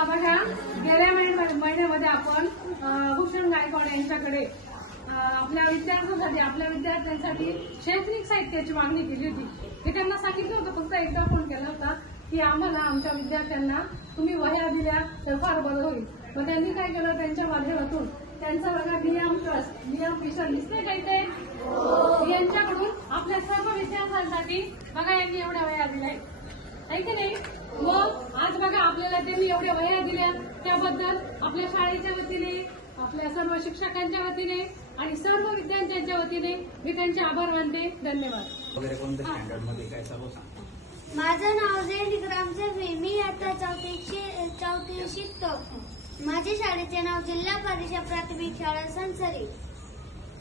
हा बघा, गेल्या महिन्यामध्ये आपण भूषण गायकवाड यांच्याकडे आपल्या विद्यार्थ्यांसाठी शैक्षणिक साहित्याची मागणी केली होती. ते त्यांना सांगितलं होतं, फक्त एकदा फोन केला होता की आम्हाला आमच्या विद्यार्थ्यांना तुम्ही वह्या दिल्या तर फार बरं होईल. मग त्यांनी काय केलं, त्यांच्या माध्यमातून त्यांचा बघा नियम फिशर दिसते काय ते यांच्याकडून आपल्या सर्व विद्यार्थ्यांसाठी बघा यांनी एवढ्या वह्या दिल्या आहे की नाही. मग आज बघा आपल्याला त्यांनी एवढ्या वह्या दिल्या, त्याबद्दल आपल्या शाळेच्या वतीने, आपल्या सर्व शिक्षकांच्या वतीने आणि सर्व विद्यार्थ्यांच्या वतीने मी त्यांचे आभार मानते. धन्यवाद. माझं नाव झेंड ग्रामसेवक. मी आता चौथी शिकतो. माझ्या शाळेचे नाव जिल्हा परिषद प्राथमिक शाळा संसरी.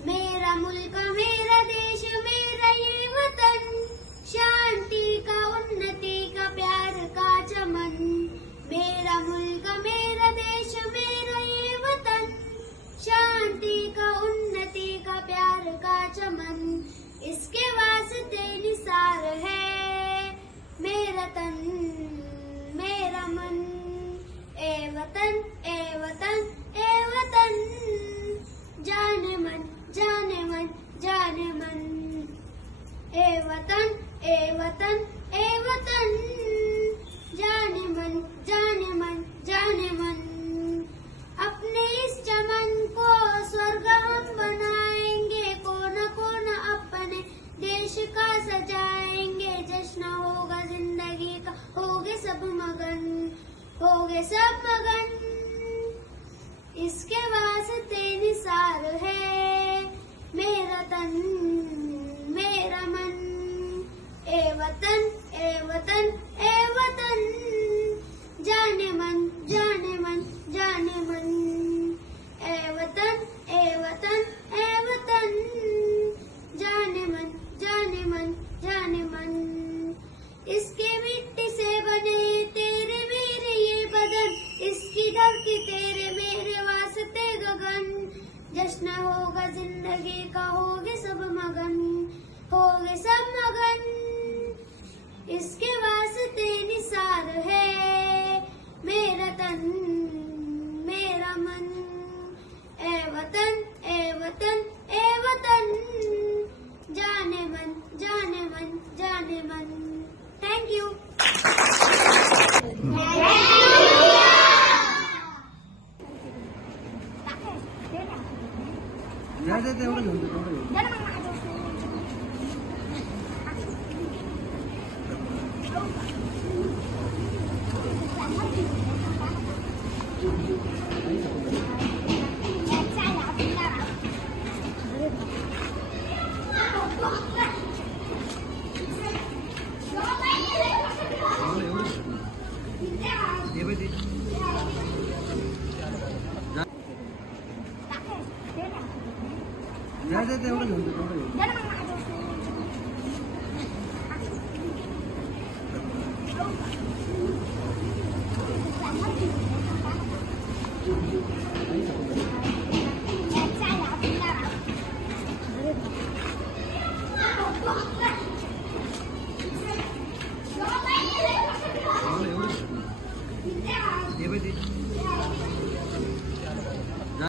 मेरा मुल्क मेरा देश मेरा ये वतन, शांति का उन्नति का प्यार का चमन. मेरा मुल्क मेरा देश मेरा ये वतन, शांति का उन्नति का प्यार का चमन. इसके वास्ते निसार है मेरा तन मेरा मन. ए वतन ए वतन ए वतन, जाने मन जाने मन जाने मन. ए वतन ए वतन ए वतन, जाने मन जाने मन जाने मन. अपने इस चमन को स्वर्ग हम बनाएंगे, कोना कोना अपने देश का सजाएंगे. जश्न होगा जिंदगी का, होगे सब मगन, होगे सब मगन. इसके वास्ते निसार है मेरा तन मेरा मन. ए वतन ए वतन ए वतन, जाने मन जाने मन जाने मन. ए वतन ए वतन ए वतन, जाने मन जाने मन जाने मन. इसके मिट्टी से बने तेरे मेरे ये बदन, इसकी धरती तेरे मेरे वास्ते गगन. जश्न होगा जिंदगी का, होगे सब मगन, होगे सब मगन. इसके वास्ते निसार है मेरा तन मेरा मन. ए वतन ए वतन ए वतन, जाने मन जाने मन जाने मन. Thank you. Bye.